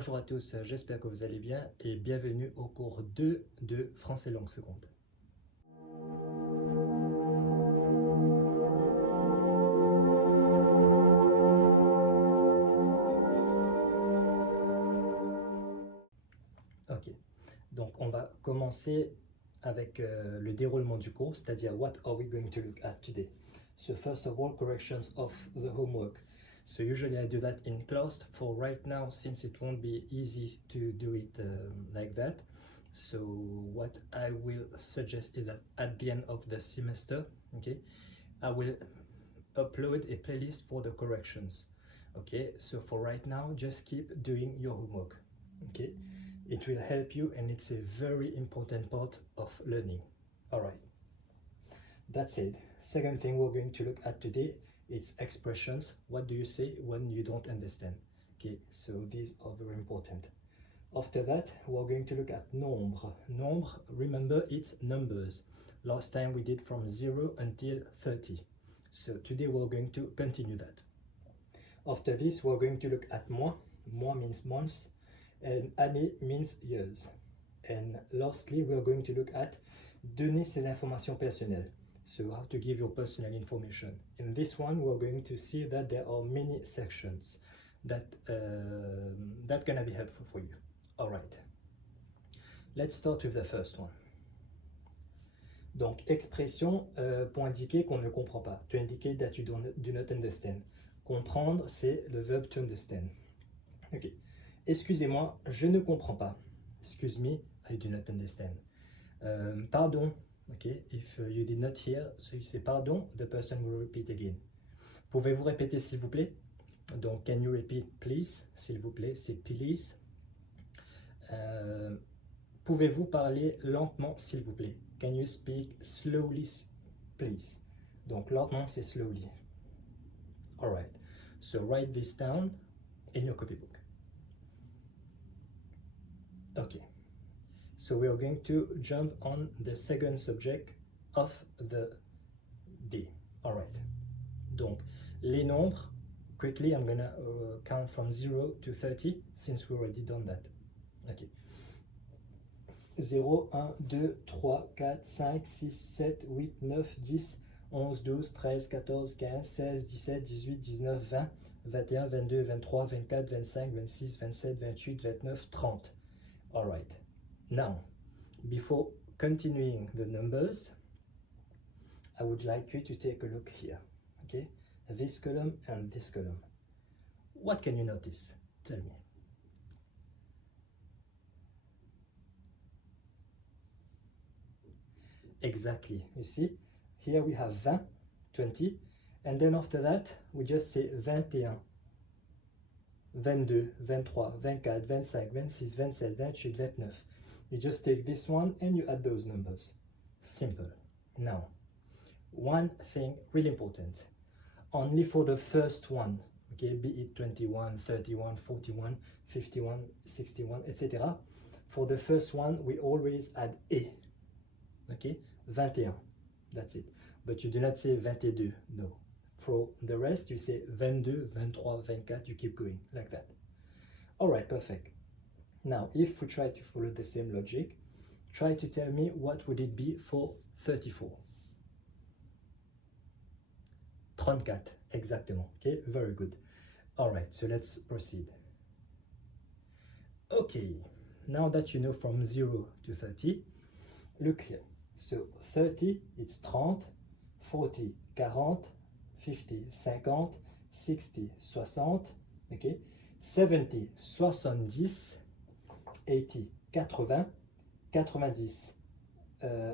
Bonjour à tous, j'espère que vous allez bien et bienvenue au cours 2 de français langue seconde. Ok, donc on va commencer avec le déroulement du cours, c'est-à-dire what are we going to look at today. So first of all, corrections of the homework. So usually I do that in class. For right now, since it won't be easy to do it like that, so what I will suggest is that at the end of the semester, okay, I will upload a playlist for the corrections. Okay, so for right now, just keep doing your homework. Okay, it will help you and it's a very important part of learning. All right, that's it. Second thing we're going to look at today is expressions. What do you say when you don't understand? Okay, so these are very important. After that, we're going to look at nombres. Nombres, remember, it's numbers. Last time we did from 0 until 30. So today we're going to continue that. After this, we're going to look at mois. Mois means months, and années means years. And lastly, we're going to look at donner ses informations personnelles. So how to give your personal information. In this one, we're going to see that there are many sections that gonna be helpful for you. All right. Let's start with the first one. Donc, expression pour indiquer qu'on ne comprend pas. To indicate that you do not understand. Comprendre, c'est le verb to understand. Ok. Excusez-moi, je ne comprends pas. Excuse me, I do not understand. Pardon. Okay. If you did not hear, so you say pardon, the person will repeat again. Pouvez-vous répéter s'il vous plaît? Donc, can you repeat please? S'il vous plaît, c'est please. Pouvez-vous parler lentement s'il vous plaît? Can you speak slowly, please? Donc lentement, c'est slowly. All right. So write this down in your copybook. Okay. So we are going to jump on the second subject of the day. All right. Donc les nombres. Quickly, I'm gonna count from 0 to 30 since we already done that. Okay. 0, 1, 2, 3, 4, 5, 6, 7, 8, 9, 10, 11, 12, 13, 14, 15, 16, 17, 18, 19, 20, 21, 22, 23, 24, 25, 26, 27, 28, 29, 30. All right. Now, before continuing the numbers, I would like you to take a look here. Okay? This column and this column. What can you notice? Tell me. Exactly. You see, here we have 20, 20, and then after that, we just say 21, 22, 23, 24, 25, 26, 27, 28, 29. You just take this one and you add those numbers. Simple. Now, one thing really important. Only for the first one, okay, be it 21, 31, 41, 51, 61, etc. For the first one, we always add a. Okay, 21, that's it. But you do not say 22, no. For the rest, you say 22, 23, 24, you keep going like that. All right, perfect. Now, if we try to follow the same logic, try to tell me what would it be for 34. 34, exactement. Okay, very good. All right, so let's proceed. Okay, now that you know from 0 to 30, look here. So 30, it's 30, 40, 40, 50, 50, 60, 60, okay? 70, 70, 80, 80, 90,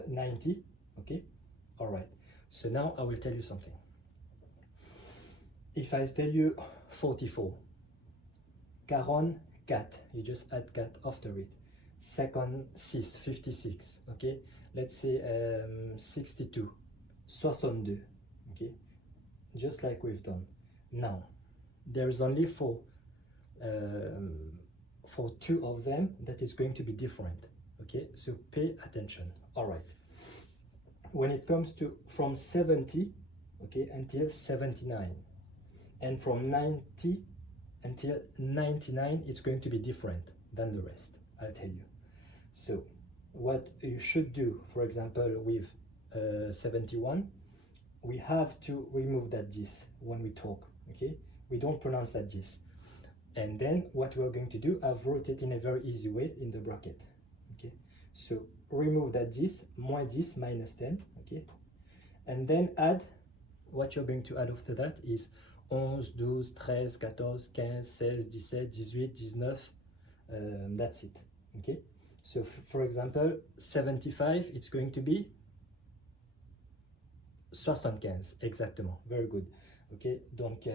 90, okay? All right, so now I will tell you something. If I tell you 44, 44, you just add 4 after it. 56, 56, okay? Let's say 62, 62, okay? Just like we've done. Now, there is only for 2 of them that is going to be different, okay? So pay attention. All right. When it comes to from 70, okay, until 79, and from 90 until 99, it's going to be different than the rest, I'll tell you. So what you should do, for example, with 71, we have to remove that dis when we talk, okay? We don't pronounce that dis. And then what we're going to do, I've wrote it in a very easy way in the bracket, okay? So remove that dis, moins 10, minus 10, okay? And then add, what you're going to add after that is 11, 12, 13, 14, 15, 16, 17, 18, 19, that's it, okay? So for example, 75, it's going to be 75, exactement, very good. Okay, donc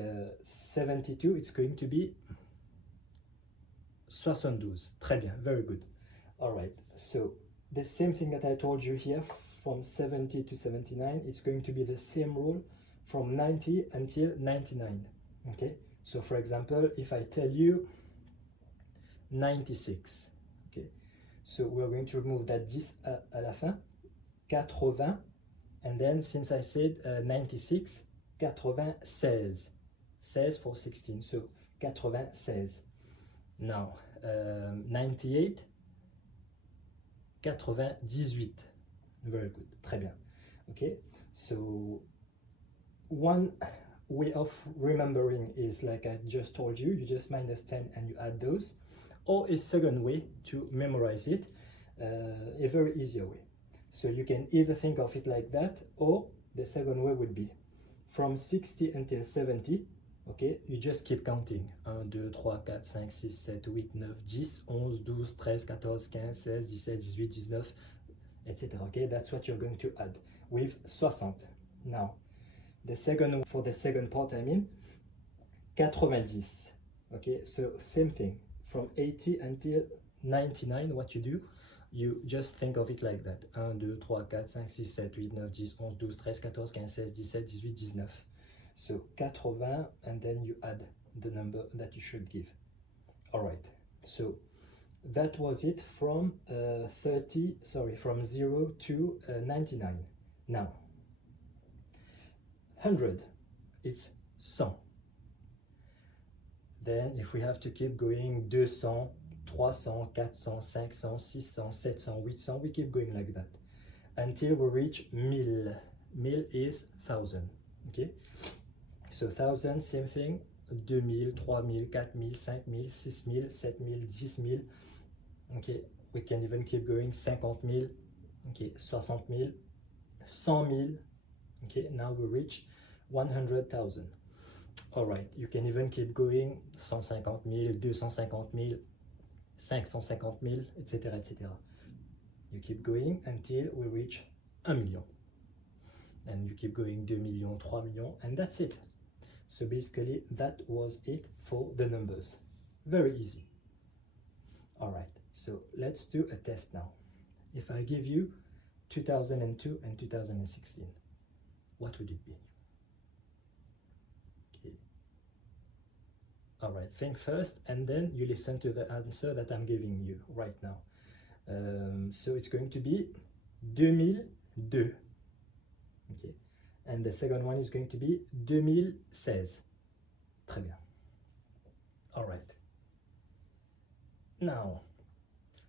72, it's going to be 72, très bien, very good. All right, so the same thing that I told you here, from 70 to 79, it's going to be the same rule from 90 until 99, okay? So for example, if I tell you 96, okay? So we're going to remove that 10 à la fin, 80, and then since I said 96, 96, 16 for 16, so 96. Now 98, 98, very good, très bien. Okay, so one way of remembering is like I just told you, you just minus 10 and you add those, or a second way to memorize it, a very easier way. So you can either think of it like that, or the second way would be from 60 until 70, okay, you just keep counting. 1, 2, 3, 4, 5, 6, 7, 8, 9, 10, 11, 12, 13, 14, 15, 16, 17, 18, 19, etc. Okay, that's what you're going to add with 60. Now, the second, for the second part, I mean, 90. Okay, so same thing. From 80 until 99, what you do, you just think of it like that. 1, 2, 3, 4, 5, 6, 7, 8, 9, 10, 11, 12, 13, 14, 15, 16, 17, 18, 19. So 80, and then you add the number that you should give. All right, so that was it from from 0 to 99. Now, 100, it's 100. Then if we have to keep going, 200, 300, 400, 500, 600, 700, 800, we keep going like that until we reach 1000. 1000 is 1000, okay? So 1000, same thing, 2000, 3000, 4000, 5000, 6000, 7000, 10,000, okay? We can even keep going, 50,000, okay, 60,000, 100,000, okay? Now we reach 100,000. All right, you can even keep going, 150,000, 250,000, 550,000, etc., etc. You keep going until we reach 1 million. And you keep going 2 millions, 3 millions, and that's it. So basically, that was it for the numbers. Very easy. All right, so let's do a test now. If I give you 2002 and 2016, what would it be? Okay. All right, think first, and then you listen to the answer that I'm giving you right now. So it's going to be 2002. Okay. And the second one is going to be 2016. Très bien. All right. Now,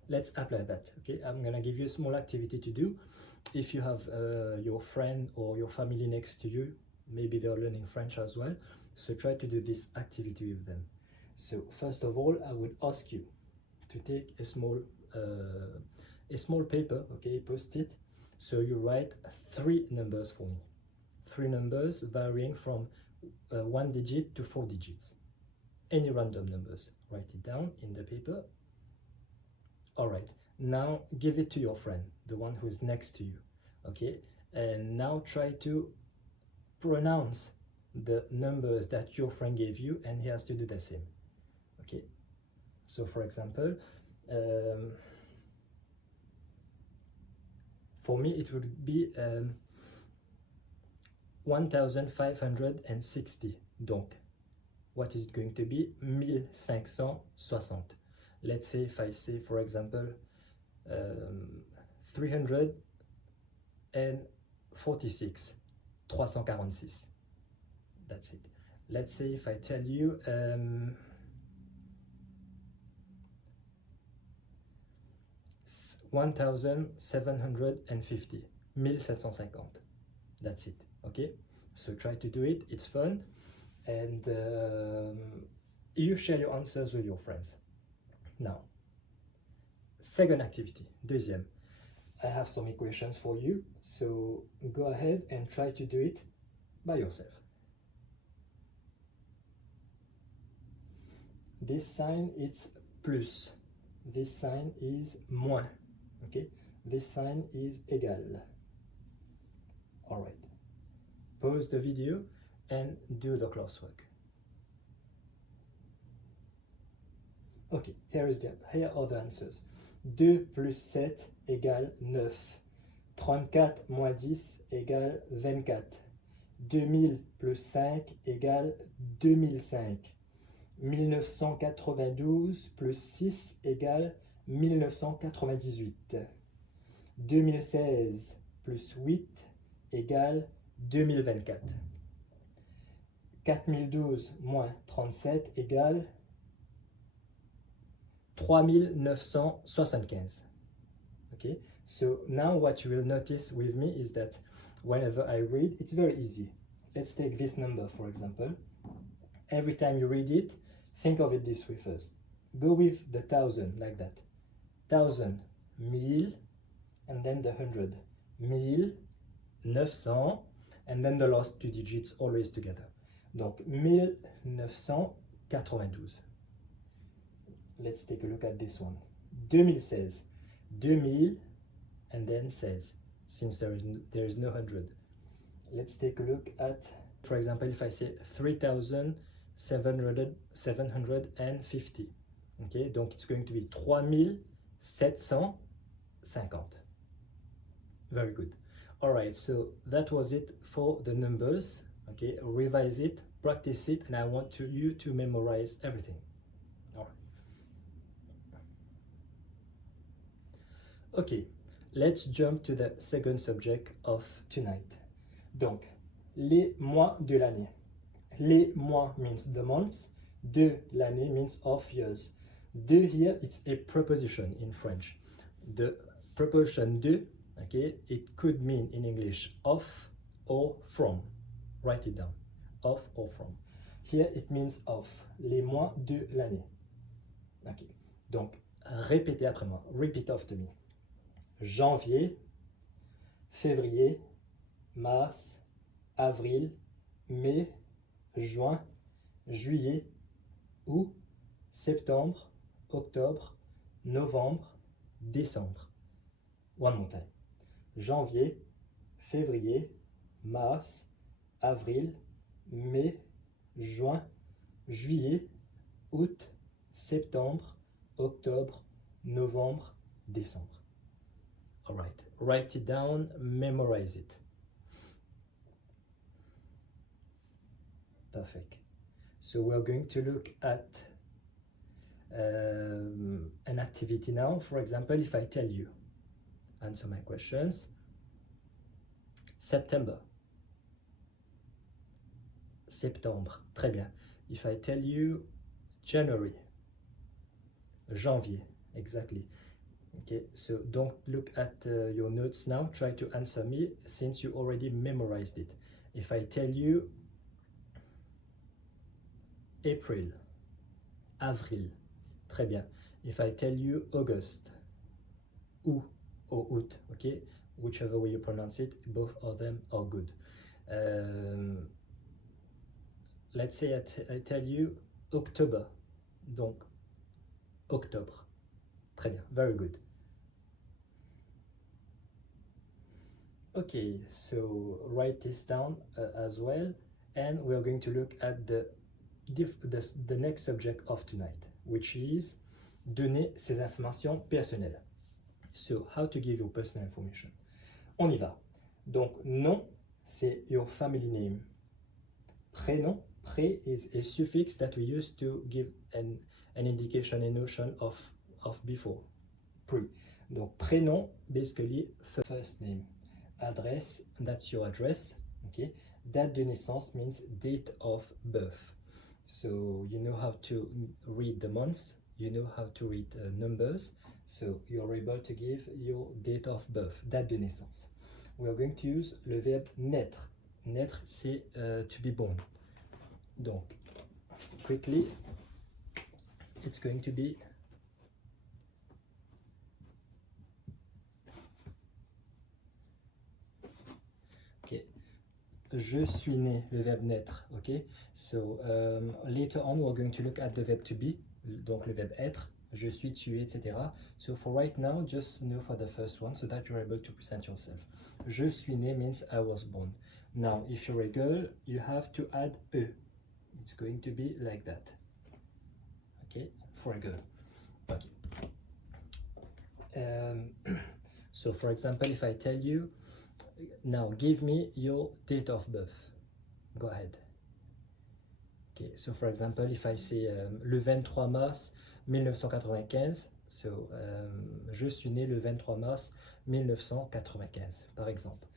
let's apply that. Okay, I'm gonna give you a small activity to do. If you have your friend or your family next to you, maybe they're learning French as well, so try to do this activity with them. So first of all, I would ask you to take a small paper, okay, post-it. So you write 3 numbers for me. 3 numbers varying from 1 digit to 4 digits. Any random numbers. Write it down in the paper. All right, now give it to your friend, the one who is next to you, okay? And now try to pronounce the numbers that your friend gave you, and he has to do the same, okay? So for example, for me it would be 1560. Donc, what is it going to be? 1560. Let's say if I say, for example, 346, 346. That's it. Let's say if I tell you 1750. 1750. That's it. Okay? So try to do it. It's fun. And you share your answers with your friends. Now, second activity. Deuxième. I have some equations for you. So go ahead and try to do it by yourself. This sign is plus. This sign is moins. Okay? This sign is égal. All right. Pause the video and do the crosswork. Okay, here are the answers. 2 plus 7 égale 9. 34 moins 10 égale 24. 2000 plus 5 égale 2005. 1992 plus 6 égale 1998. 2016 plus 8 égale 2024. 4012 moins 37 égale 3975. Okay, so now what you will notice with me is that whenever I read, it's very easy. Let's take this number, for example. Every time you read it, think of it this way first. Go with the thousand, like that. Thousand, mille, and then the hundred. 1900, and then the last two digits always together. Donc 1992. Let's take a look at this one. 2016. 2000 and then 16, since there is no hundred. Let's take a look at, for example, if I say 3750. Okay, donc it's going to be 3750. Very good. All right, so that was it for the numbers. Okay, revise it, practice it, and I want you to memorize everything. All right. Okay, let's jump to the second subject of tonight. Donc, les mois de l'année. Les mois means the months. De l'année means of years. De here, it's a preposition in French. The preposition de, okay, it could mean in English of or from. Write it down. Of or from. Here it means of. Les mois de l'année. Okay. Donc, répétez après moi. Repeat after me. Janvier, février, mars, avril, mai, juin, juillet, août, septembre, octobre, novembre, décembre. One more time. Janvier, février, mars, avril, mai, juin, juillet, août, septembre, octobre, novembre, décembre. All right, write it down, memorize it. Perfect. So we're going to look at an activity now. For example, if I tell you, answer my questions. September. Septembre. Très bien. If I tell you January. Janvier. Exactly. Okay, so don't look at your notes now. Try to answer me since you already memorized it. If I tell you April, avril, très bien. If I tell you August, août or août, okay, whichever way you pronounce it, both of them are good. Let's say I tell you October, donc octobre. Très bien, very good. Okay, so write this down as well, and we are going to look at the next subject of tonight, which is donner ses informations personnelles. So, how to give your personal information. On y va. Donc, nom, c'est your family name. Prénom, pré is a suffix that we use to give an indication, a notion of before, pre. Donc, prénom, basically, first name. Adresse, that's your address, okay? Date de naissance means date of birth. So, you know how to read the months, you know how to read numbers. So you're able to give your date of birth, date de naissance. We are going to use le verbe naître. Naître, c'est to be born. Donc, quickly, it's going to be okay. Je suis né, le verbe naître. Okay. So later on, we're going to look at the verb to be, donc le verbe être. Je suis, tu es, etc. So for right now, just know for the first one so that you're able to present yourself. Je suis né means I was born. Now, if you're a girl, you have to add e. It's going to be like that. Okay, for a girl. Okay. So for example, if I tell you, now give me your date of birth. Go ahead. Okay, so for example, if I say le 23 mars 1995, so je suis né le 23 mars 1995, par exemple.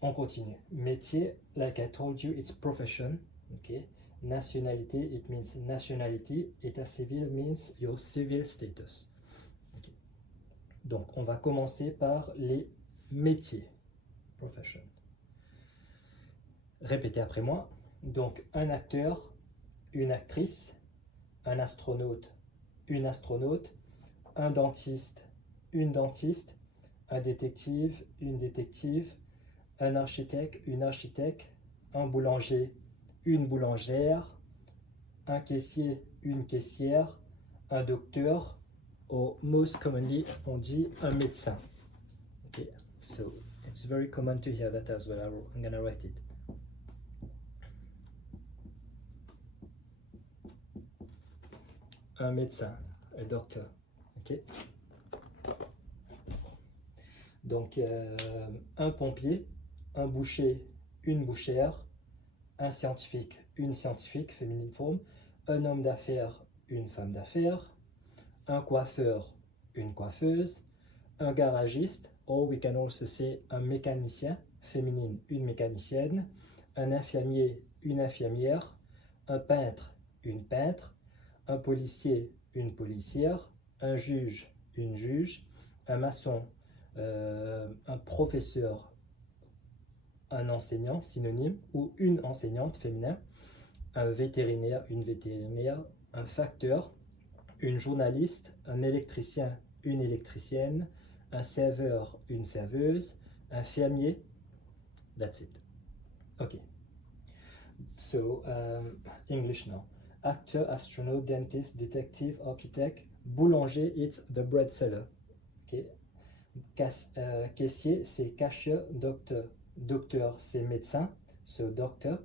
On continue. Métier, like I told you, it's profession. Okay. Nationalité, it means nationality. État civil means your civil status. Okay. Donc, on va commencer par les métiers. Profession. Répétez après moi. Donc, un acteur, une actrice, un astronaute, une astronaute, un dentiste, une dentiste, un détective, une détective, un architecte, une architecte, un boulanger, une boulangère, un caissier, une caissière, un docteur, or most commonly on dit un médecin. Okay, so it's very common to hear that as well. I'm gonna write it. Un médecin, a doctor. Ok. Donc un pompier, un boucher, une bouchère, un scientifique, une scientifique, féminine forme, un homme d'affaires, une femme d'affaires, un coiffeur, une coiffeuse, un garagiste, or we can also say un mécanicien, féminine, une mécanicienne, un infirmier, une infirmière, un peintre, une peintre, un policier, une policière, un juge, une juge, un maçon, un professeur, un enseignant, synonyme, ou une enseignante, féminin, un vétérinaire, une vétérinaire, un facteur, une journaliste, un électricien, une électricienne, un serveur, une serveuse, un fermier. That's it. Okay. So, English now. Actor, astronaut, dentist, detective, architect, boulanger, it's the bread seller. Okay. Caissier, c'est cashier, docteur. Docteur, c'est médecin, so doctor.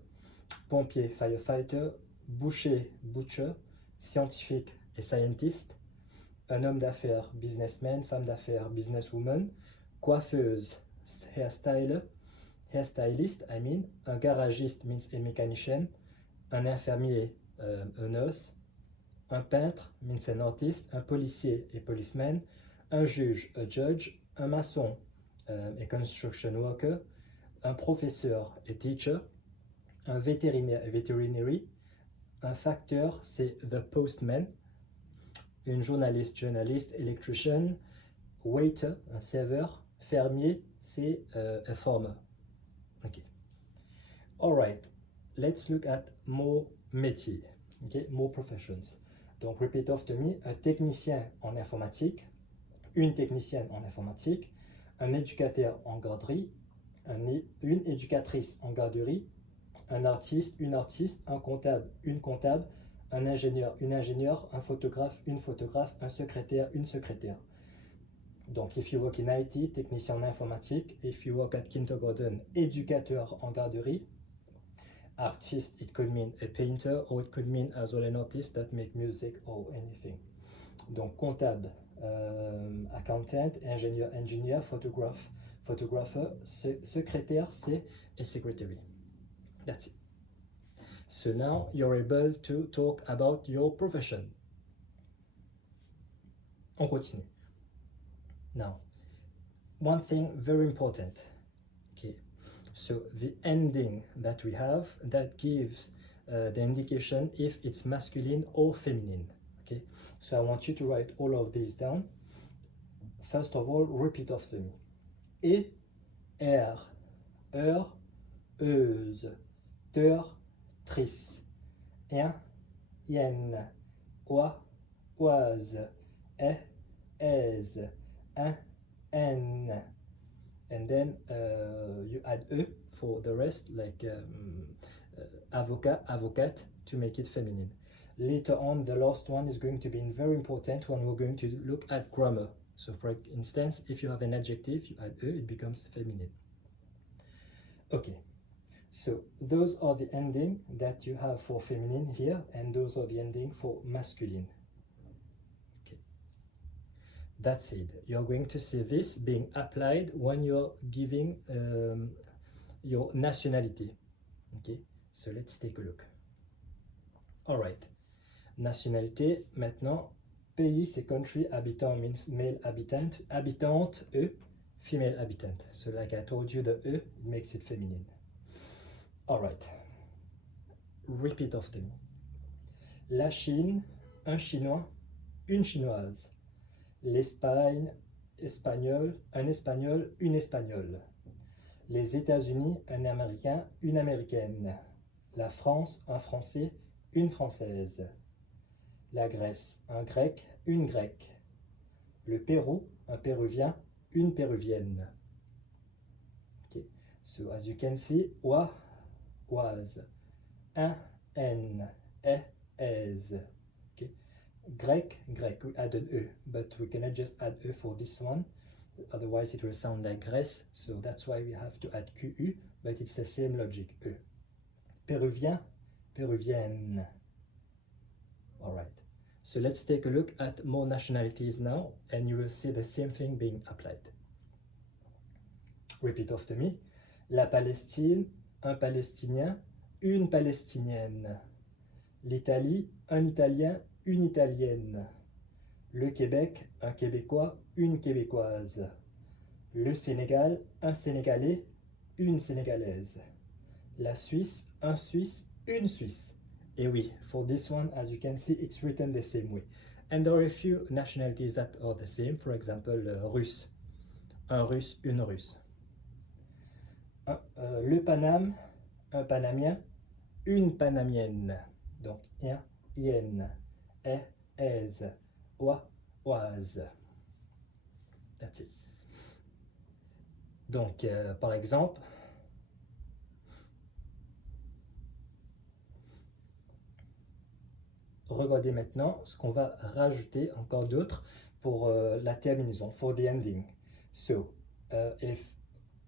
Pompier, firefighter. Boucher, butcher. Scientifique et scientist. Un homme d'affaires, businessman. Femme d'affaires, businesswoman. Coiffeuse, hairstylist, I mean. Un garagiste means a mechanician. Un infirmier, a nurse. Un peintre means an artist. Un policier, a policeman. Un juge, a judge. Un maçon, a construction worker. Un professeur, a teacher. Un vétérinaire, a veterinary. Un facteur, c'est the postman. Une journaliste, journalist, electrician. Waiter, un serveur. Fermier, c'est a farmer. Okay. All right. Let's look at more métiers. Okay, more professions. Donc, repeat after me. Un technicien en informatique, une technicienne en informatique, un éducateur en garderie, une éducatrice en garderie, un artiste, une artiste, un comptable, une comptable, un ingénieur, une ingénieure, un photographe, une photographe, un secrétaire, une secrétaire. Donc, if you work in IT, technicien en informatique. If you work at kindergarten, éducateur en garderie. Artist, it could mean a painter, or it could mean as well an artist that make music or anything. Donc, comptable, accountant, ingénieur, engineer, photographe, photographer, secrétaire, c'est a secretary. That's it. So now you're able to talk about your profession. On continue. Now, one thing very important. Okay, so the ending that we have that gives the indication if it's masculine or feminine. Okay, so I want you to write all of these down. first of all, repeat after me. Et, heure, euse, tris, ien, yen, oie, oise, aise, en. And then you add for the rest, like avocat, avocate, to make it feminine. Later on, the last one is going to be very important when we're going to look at grammar. So for instance, if you have an adjective, you add it becomes feminine. Okay, so those are the ending that you have for feminine here, and those are the ending for masculine. Okay, that's it. You're going to see this being applied when you're giving your nationality. Okay, so let's take a look. All right. Nationalité, maintenant, pays, c'est country, habitant means male habitant, habitante, female habitant. So like I told you, the it makes it feminine. All right. Repeat after me. La Chine, un Chinois, une Chinoise. L'Espagne, espagnol, un Espagnol, une Espagnole. Les États-Unis, un Américain, une Américaine. La France, un Français, une Française. La Grèce, un Grec, une Grecque. Le Pérou, un Péruvien, une Péruvienne. Okay. So as you can see, oie, oise, un, en, aise. Okay. Grec, grec, we add an but we cannot just add for this one, otherwise it will sound like Grèce, so that's why we have to add QU, but it's the same logic, Péruvien, péruvienne. All right. So let's take a look at more nationalities now, and you will see the same thing being applied. Repeat after me. La Palestine, un Palestinien, une Palestinienne. L'Italie, un Italien, une Italienne. Le Québec, un Québécois, une Québécoise. Le Sénégal, un Sénégalais, une Sénégalaise. La Suisse, un Suisse, une Suisse. Et oui, for this one, as you can see, it's written the same way. And there are a few nationalities that are the same. For example, Russe. Un Russe, une Russe. Le Paname, un Panamien, une Panamienne. Donc, ien, yen, aise, oie, oise. That's it. Donc, par exemple, regardez maintenant ce qu'on va rajouter encore d'autres pour la terminaison, for the ending. So, if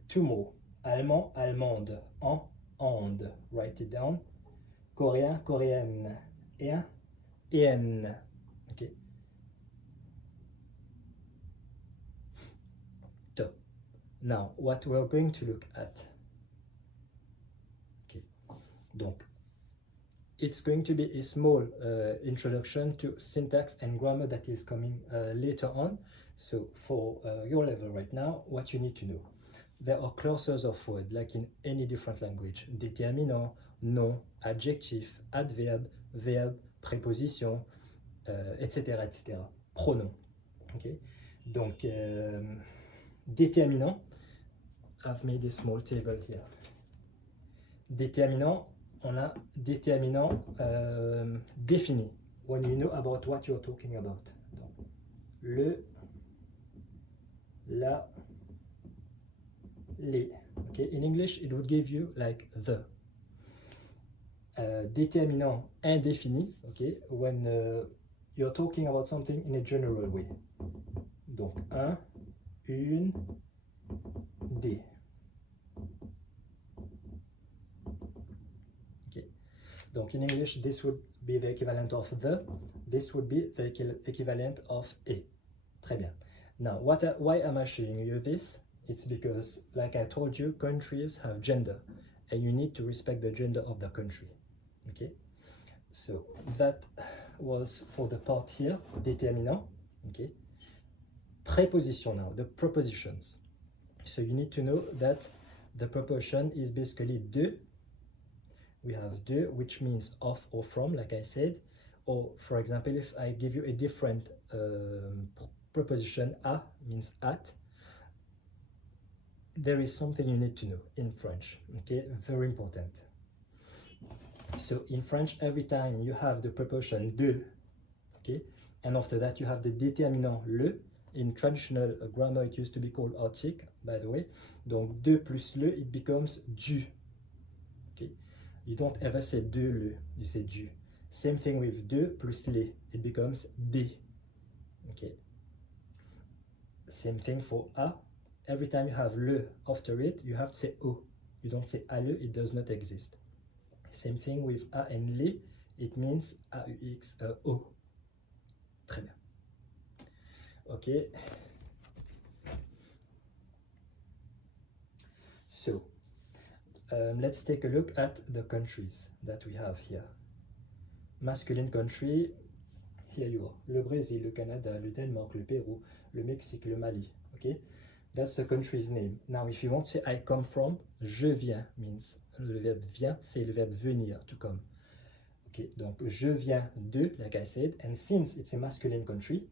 two more, allemand, allemande, en, ande, write it down. Coréen, coréenne, un, en. Okay. Top. Now, what we're going to look at. Okay. Donc, it's going to be a small introduction to syntax and grammar that is coming later on. So for your level right now, what you need to know. There are clusters of words like in any different language. Déterminant, nom, adjectif, adverbe, verbe, préposition, etc., etc. Pronom. Okay? Donc, déterminant, I've made a small table here. Déterminant, on a déterminant défini. When you know about what you're talking about. Donc, le, la, les. Okay, in English it would give you like the. Déterminant indéfini. Okay, when you're talking about something in a general way. Donc un, une, des. Donc in English, this would be the equivalent of the. This would be the equivalent of a. Très bien. Now, why am I showing you this? It's because, like I told you, countries have gender, and you need to respect the gender of the country. Okay. So that was for the part here, déterminant. Okay. Préposition now, the prepositions. So you need to know that the preposition is basically de. We have de, which means of or from, like I said. Or, for example, if I give you a different preposition a means at, there is something you need to know in French, okay? Very important. So in French, every time you have the preposition de, okay, and after that you have the déterminant le. In traditional grammar, it used to be called article, by the way. Donc de plus le, it becomes du. Okay, you don't ever say de le, you say du. Same thing with de plus les, it becomes des. Okay. Same thing for a. Every time you have le after it, you have to say o. You don't say a le, it does not exist. Same thing with a and les, it means a-u-x, o. Très bien. Okay. So, let's take a look at the countries that we have here. Masculine country, here you are. Le Brésil, le Canada, le Danemark, le Pérou, le Mexique, le Mali. Okay, that's the country's name. Now, if you want to say I come from, je viens means, le verbe vient, c'est le verbe venir, to come. Okay, donc je viens de, like I said, and since it's a masculine country,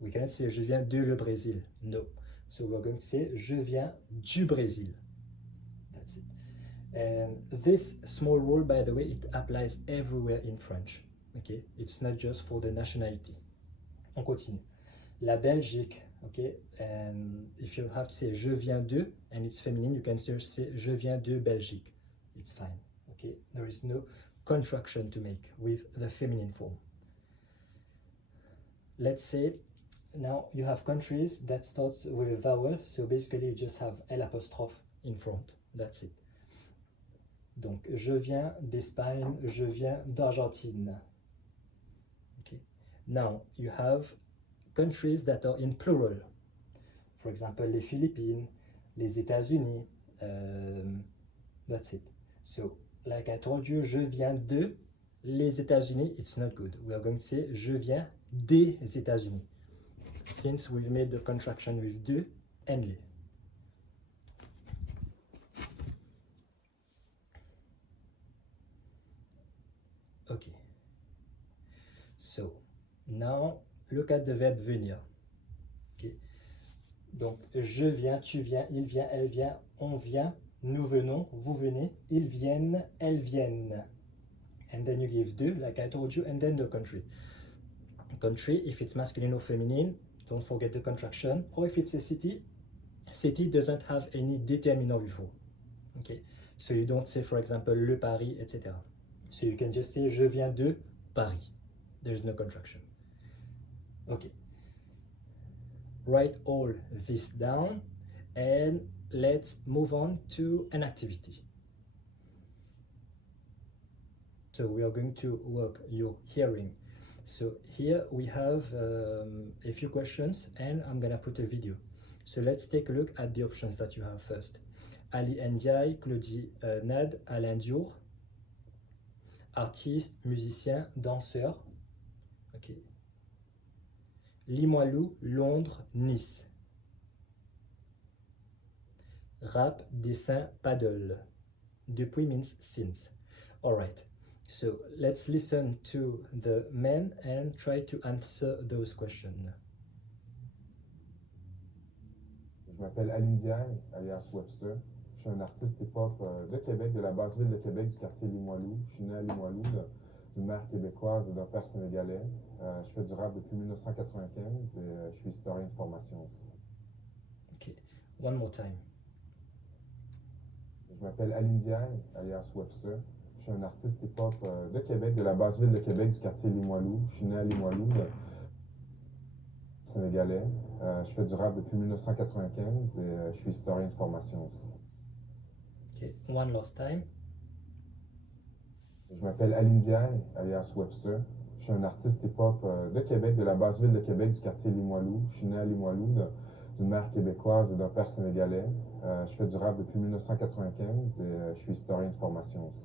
we cannot say je viens de le Brésil. No. So we're going to say je viens du Brésil. That's it. And this small rule, by the way, it applies everywhere in French. Okay, it's not just for the nationality. On continue. La Belgique, okay, and if you have to say je viens de and it's feminine, you can still say je viens de Belgique. It's fine. Okay, there is no contraction to make with the feminine form. Let's say now you have countries that starts with a vowel, so basically you just have L apostrophe in front. That's it. Donc, je viens d'Espagne, je viens d'Argentine. Okay. Now, you have countries that are in plural. For example, les Philippines, les États-Unis. That's it. So, like I told you, je viens de les États-Unis. It's not good. We are going to say je viens des États-Unis. Since we've made the contraction with de and les. Okay. So, now look at the verb venir. Okay. Donc, je viens, tu viens, il vient, elle vient, on vient, nous venons, vous venez, ils viennent, elles viennent. And then you give de, like I told you, and then the country. Country, if it's masculine or feminine, don't forget the contraction. Or if it's a city, city doesn't have any déterminant before. Okay, so you don't say, for example, le Paris, etc. So you can just say, je viens de Paris. There's no contraction. Okay. Write all this down and let's move on to an activity. So we are going to work your hearing. So here we have a few questions and I'm gonna put a video. So let's take a look at the options that you have first. Ali Ndiaye, Claudie Nad, Alain Diour, artiste, musicien, danseur. Okay. Limoilou, Londres, Nice. Rap, dessin, paddle. Depuis means since. All right. So let's listen to the men and try to answer those questions. Je m'appelle Ali Ndiaye, alias Webster. Je suis un artiste hip-hop de Québec, de la basse ville de Québec, du quartier Limoilou. Je suis né à Limoilou, d'une mère québécoise et d'un père sénégalais. Je fais du rap depuis 1995 et je suis historien de formation aussi. Okay, one more time. Je m'appelle Ali Ndiaye, alias Webster. Je suis un artiste hip-hop de Québec, de la basse ville de Québec, du quartier Limoilou. Je suis né à Limoilou, sénégalais. Je fais du rap depuis 1995 et je suis historien de formation aussi. Okay, one last time. Je m'appelle Ali Ndiaye, alias Webster. Je suis un artiste hip-hop de Québec, de la basse ville de Québec, du quartier Limoilou. Je suis né à Limoilou, d'une mère québécoise et d'un père sénégalais. Je fais du rap depuis 1995 et je suis historien de formation aussi.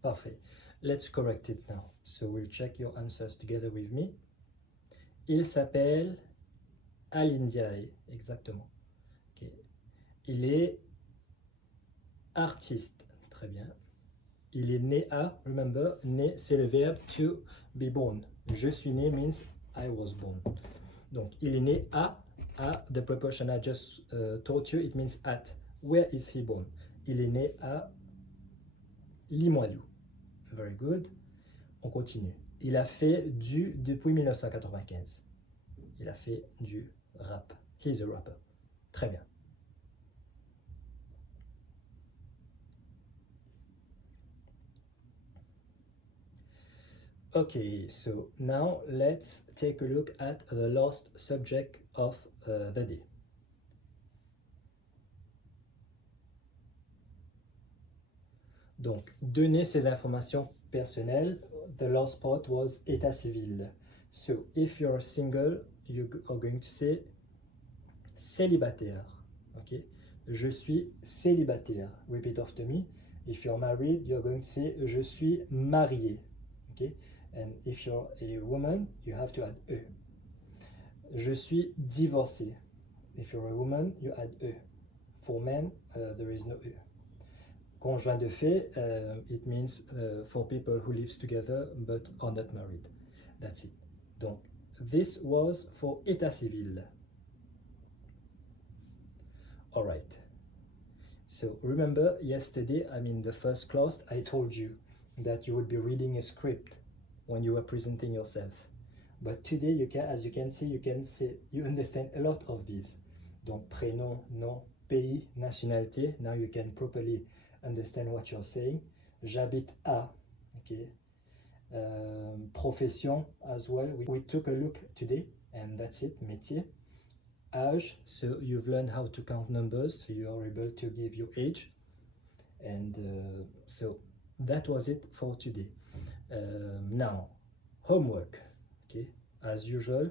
Parfait. Let's correct it now. So we'll check your answers together with me. Il s'appelle Ali Ndiaye, exactement. Okay. Il est artiste, très bien. Il est né à, remember, né c'est le verbe to be born. Je suis né means I was born. Donc, il est né à, the preposition I just taught you, it means at. Where is he born? Il est né à Limoilou. Very good. On continue. Il a fait depuis 1995. Il a fait du rap. He's a rapper. Très bien. Okay, so now let's take a look at the last subject of the day. Donc, donner ces informations personnelles. The last part was état civil. So, if you're single, you are going to say célibataire. Okay? Je suis célibataire. Repeat after me. If you're married, you're going to say je suis marié. Okay? And if you're a woman, you have to add e. Je suis divorcé. If you're a woman, you add e. For men, there is no e. Conjoint de fait, it means for people who live together but are not married. That's it. Donc, this was for état civil. All right. So remember yesterday, the first class, I told you that you would be reading a script when you were presenting yourself. But today, as you can see, you understand a lot of these. Donc, prénom, nom, pays, nationalité. Now you can properly understand what you're saying. J'habite à, okay. Profession as well. We took a look today, and that's it, métier. Âge, so you've learned how to count numbers, so you are able to give your age. And so that was it for today. Now, homework, okay, as usual.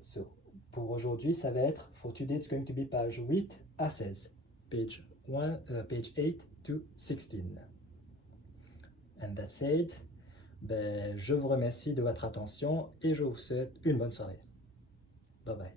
So, pour aujourd'hui, ça va être, for today, it's going to be page 8 à 16, page 8 to 16. And that's it. Je vous remercie de votre attention et je vous souhaite une bonne soirée. Bye bye.